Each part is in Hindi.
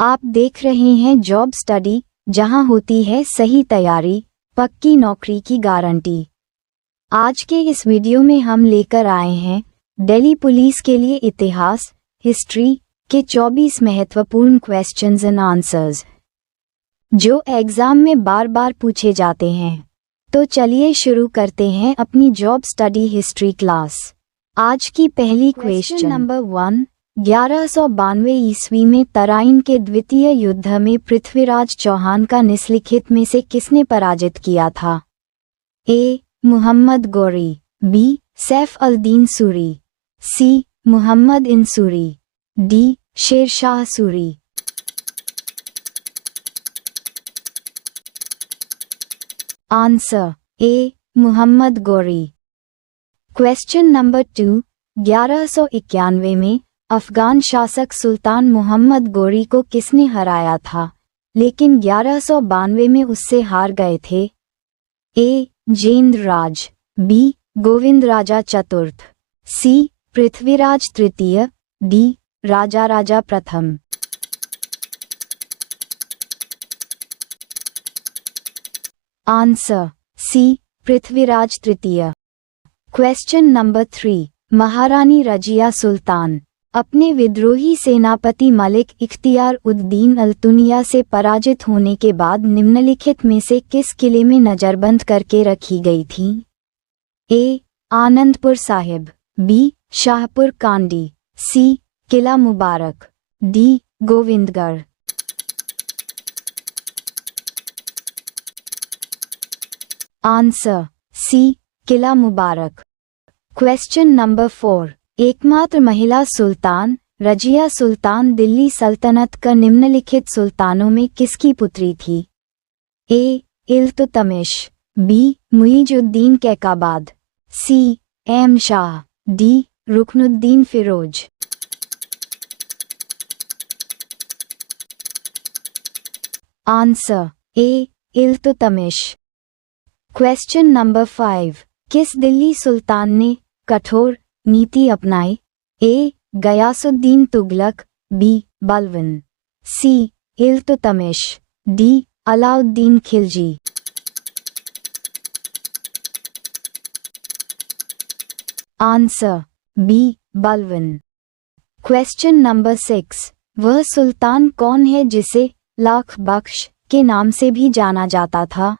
आप देख रहे हैं जॉब स्टडी, जहां होती है सही तैयारी, पक्की नौकरी की गारंटी। आज के इस वीडियो में हम लेकर आए हैं दिल्ली पुलिस के लिए इतिहास, हिस्ट्री के 24 महत्वपूर्ण क्वेश्चंस एंड आंसर्स, जो एग्जाम में बार बार पूछे जाते हैं। तो चलिए शुरू करते हैं अपनी जॉब स्टडी हिस्ट्री क्लास। आज की पहली क्वेश्चन नंबर 1, 1192 ईस्वी में तराइन के द्वितीय युद्ध में पृथ्वीराज चौहान का निम्नलिखित में से किसने पराजित किया था? ए. Muhammad Gauri, B. Saif Al Deen Suri, C. Muhammad in Suri, D. Sher Shah Suri. Answer A. Muhammad Gauri. Question number 2, 1191 में अफगान शासक सुल्तान मोहम्मद गौरी को किसने हराया था, लेकिन 1192 में उससे हार गए थे? ए. जेंद्र राज, बी. गोविंद राजा चतुर्थ, सी. पृथ्वीराज तृतीय, डी. राजा प्रथम। Answer C. पृथ्वीराज तृतीय। क्वेश्चन नंबर 3, महारानी रजिया सुल्तान अपने विद्रोही सेनापति मलिक इख्तियार उद्दीन अल-तुनिया से पराजित होने के बाद निम्नलिखित में से किस किले में नजरबंद करके रखी गई थी? A. Anandpur Sahib, B. Shahpur Kandi, C. Qila Mubarak, D. Gobindgarh. Answer C. Qila Mubarak. Question number 4, एकमात्र महिला सुल्तान रजिया सुल्तान दिल्ली सल्तनत का निम्नलिखित सुल्तानों में किसकी पुत्री थी? A. Iltutmish, B. Muizuddin Kaikabad, C. M Shah, D. Ruknuddin Firoz. Answer A. Iltutmish. Question number 5, किस दिल्ली सुल्तान ने कठोर नीति अपनाई? A. Ghiyasuddin Tughlaq, B. Balban, C. Iltutmish, D. Alauddin Khilji. Answer B. Balban. Question number 6, वह सुल्तान कौन है जिसे लाख बख्श के नाम से भी जाना जाता था?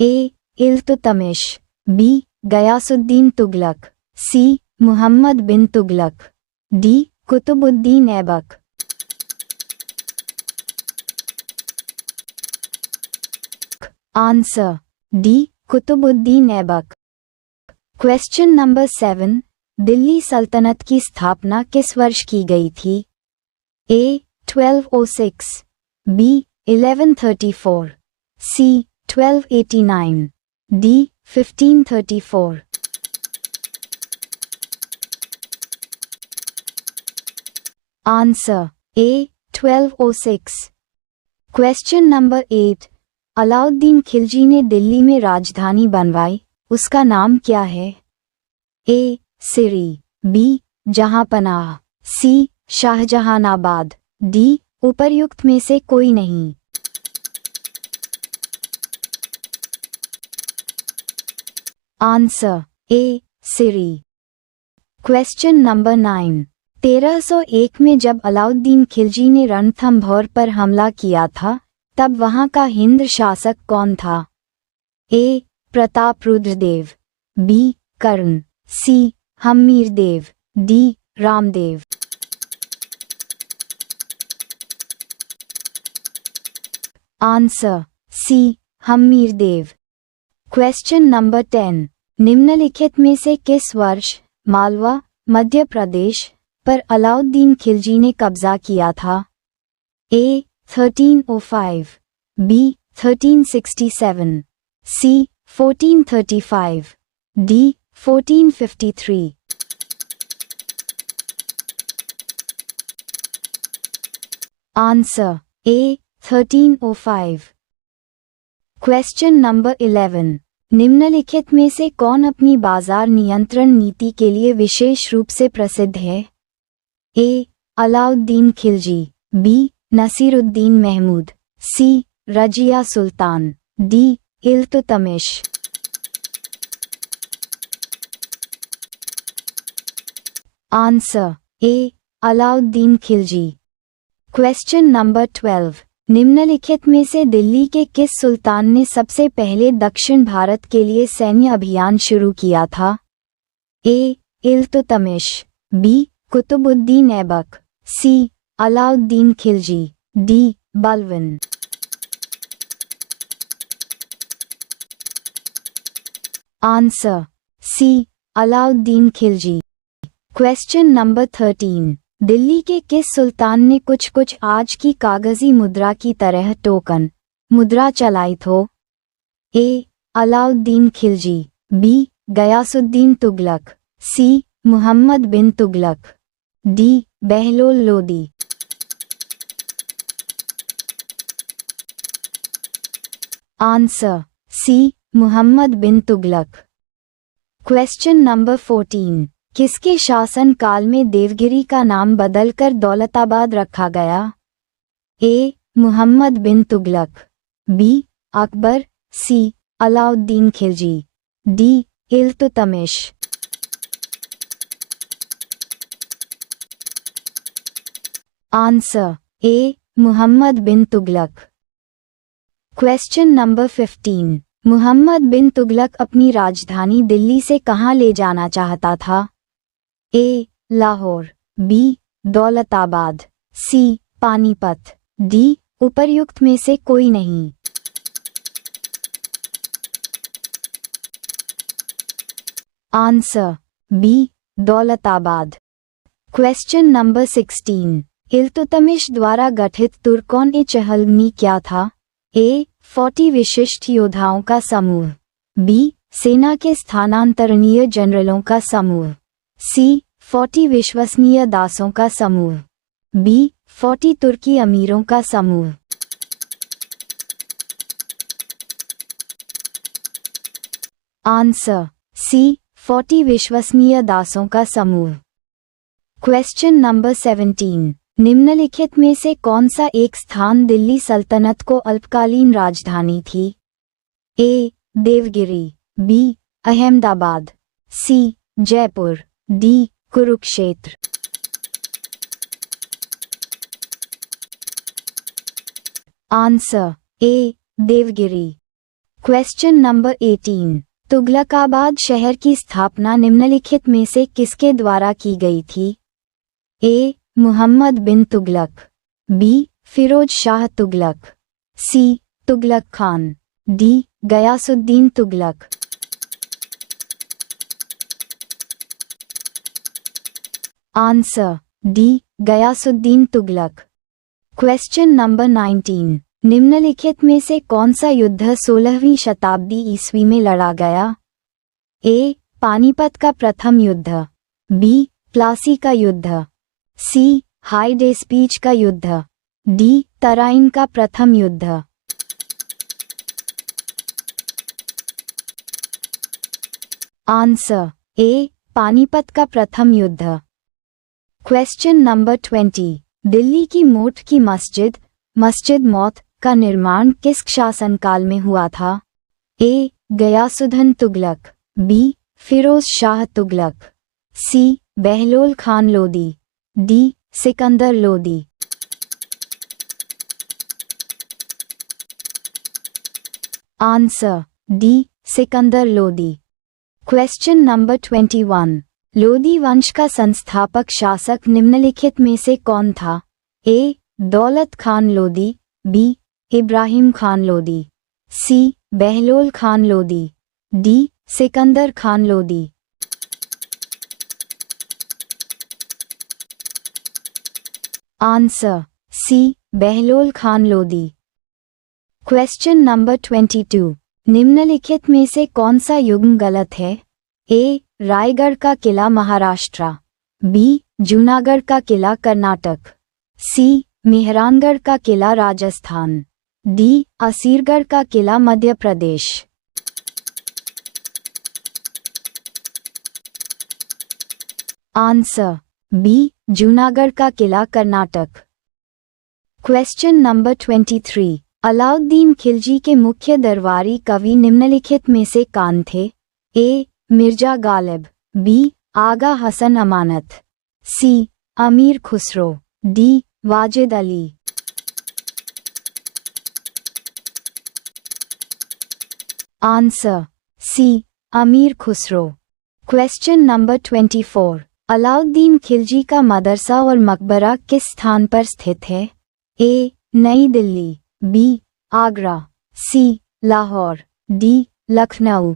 A. Iltutmish, B. Ghiyasuddin Tughlaq, C. Muhammad bin Tughlaq, D. Qutbuddin Aibak. Answer D. Qutbuddin Aibak. Question number 7, Delhi सल्तनत की स्थापना किस वर्ष की गई थी? A. 1206, B. 1134, C. 1289, D. 1534। Answer A. 1206। Question number 8, Alauddin Khilji ने दिल्ली में राजधानी बनवाई, उसका नाम क्या है? A. Siri, B. Jahanpanah, C. Shahjahanabad, D. उपर्युक्त में से कोई नहीं। Answer A. Siri. Question number 9, 1301 में जब अलाउद्दीन खिलजी ने रणथंभौर पर हमला किया था, तब वहां का हिंद शासक कौन था? A. Pratap Rudradev, B. Karna, C. Hammir Dev, D. Ramdev. Answer C. Hammir Dev. Question number 10, निम्नलिखित में से किस वर्ष मालवा, मध्य प्रदेश पर अलाउद्दीन खिलजी ने कब्जा किया था? A. 1305, B. 1367, C. 1435, D. 1453। Answer A. 1305। Question number 11, निम्नलिखित में से कौन अपनी बाजार नियंत्रण नीति के लिए विशेष रूप से प्रसिद्ध है? A. Alauddin Khilji, B. Nasiruddin Mahmud, C Razia Sultan, D Iltutmish. Answer A Alauddin Khilji. Question number 12, निम्नलिखित में से दिल्ली के किस सुल्तान ने सबसे पहले दक्षिण भारत के लिए सैन्य अभियान शुरू किया था? A Iltutmish, B Qutbuddin Aibak, C Alauddin Khilji, D Balban. Answer C Alauddin Khilji. Question number 13, Delhi के किस सुल्तान ने कुछ कुछ आज की कागजी मुद्रा की तरह टोकन मुद्रा चलाई थो? A Alauddin Khilji, B Ghiyasuddin Tughlaq, C Muhammad bin Tughlaq, D Bahlol Lodi. Answer C Muhammad bin Tughlaq. Question number 14, किसके शासन काल में देवगिरी का नाम बदलकर दौलताबाद रखा गया? A Muhammad bin Tughlaq, B Akbar, C Alauddin Khilji, D Iltutmish. Answer A Muhammad bin Tughlaq. Question number 15, Muhammad bin Tughlaq अपनी राजधानी दिल्ली से कहाँ ले जाना चाहता था? A Lahore, B Daulatabad, C Panipat, D उपर्युक्त में से कोई नहीं। Answer B Daulatabad. Question number 16, Iltutmish द्वारा गठित तुर्कोन-ए-चहलमी क्या था? ए 40 विशिष्ट योद्धाओं का समूह, बी सेना के स्थानांतरणीय जनरलों का समूह, सी 40 विश्वसनीय दासों का समूह, बी 40 तुर्की अमीरों का समूह। आंसर सी 40 विश्वसनीय दासों का समूह। क्वेश्चन नंबर 17, निम्नलिखित में से कौन सा एक स्थान दिल्ली सल्तनत को अल्पकालीन राजधानी थी? A Devagiri, B Ahmedabad, C Jaipur, D Kurukshetra. Answer A Devagiri. Question number 18, Tughlaqabad शहर की स्थापना निम्नलिखित में से किसके द्वारा की गई थी? A Muhammad bin Tughlaq, B Firoz Shah Tughlaq, C Tughlaq Khan, D Ghiyasuddin Tughlaq. Answer D Ghiyasuddin Tughlaq. Question number 19, निम्नलिखित में से कौन सा युद्ध 16वीं शताब्दी ईस्वी में लड़ा गया? ए पानीपत का प्रथम युद्ध, बी प्लासी का युद्ध, सी हाइडेस्पीच का युद्ध, डी तराइन का प्रथम युद्ध। आंसर ए पानीपत का प्रथम युद्ध। क्वेश्चन नंबर 20, दिल्ली की मोट की मस्जिद मौत का निर्माण किस शासनकाल में हुआ था? A Ghiyasuddin Tughlaq, B Firoz Shah Tughlaq, C Bahlol Khan Lodi, D Sikandar Lodi. Answer D Sikandar Lodi. Question number 21, Lodi वंश का संस्थापक शासक निम्नलिखित में से कौन था? A Daulat Khan Lodi, B Ibrahim Khan Lodi, C Bahlol Khan Lodi, D Sikandar Khan Lodi. Answer C Bahlol Khan Lodi. Question number 22, निम्नलिखित में से कौन सा युग्म गलत है? ए रायगढ़ का किला महाराष्ट्र, बी जूनागढ़ का किला कर्नाटक, सी मेहरानगढ़ का किला राजस्थान, डी असीरगढ़ का किला मध्य प्रदेश। आंसर बी जूनागढ़ का किला कर्नाटक। Question number 23। अलाउद्दीन खिलजी के मुख्य दरबारी कवि निम्नलिखित में से कौन थे? A. Mirza Ghalib, B. Agha Hasan Amanat, C. Amir Khusrau, D. Wajid Ali. Answer C. Amir Khusrau. Question number 24। Alauddin Khilji का मदरसा और मकबरा किस स्थान पर स्थित है? A. New Delhi, B. Agra, C. Lahore, D. Lucknow.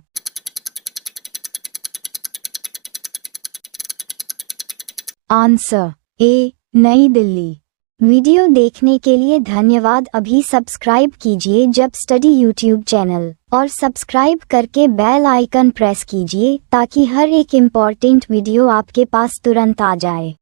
Answer A. New Delhi. Video देखने के लिए धन्यवाद। अभी सब्सक्राइब कीजिए जब स्टडी यूट्यूब चैनल और सब्सक्राइब करके बेल आइकन प्रेस कीजिए ताकि हर एक इम्पॉर्टेंट वीडियो आपके पास तुरंत आ जाए।